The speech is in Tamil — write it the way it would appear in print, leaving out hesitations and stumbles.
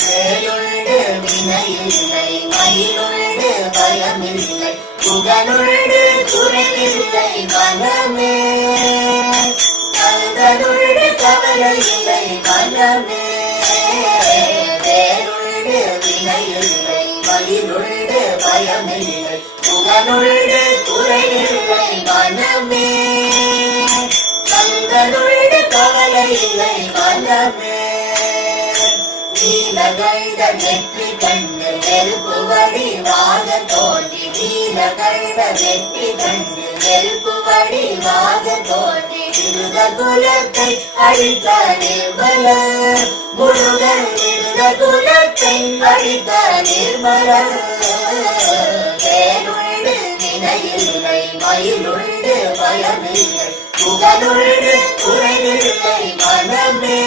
வேலுண்டு வினையில்லை மயிலுண்டு பயமில்லை புகழுண்டு குறைவில்லை மனமே கந்தனுண்டு கவலையில்லை மனமே வேலுண்டு வினையில்லை மயிலுண்டு பயமில்லை புகழுண்டு குறைவில்லை மனமே கந்தனுண்டு கவலையில்லை மனமே நீலகண்ட நெற்றி கண்டு நெருப்பு வடிவாக தோன்றி நீலகண்ட நெற்றி கண்டு நெருப்பு வடிவாக தோன்றி திருத குலத்தை அழித்த நிர்மல முருகன் திருத குலத்தை அழித்த நிர்மல வேலுண்டு வினையில்லை மயிலுண்டு பயமில்லை புகழுண்டு குறைவில்லை மனமே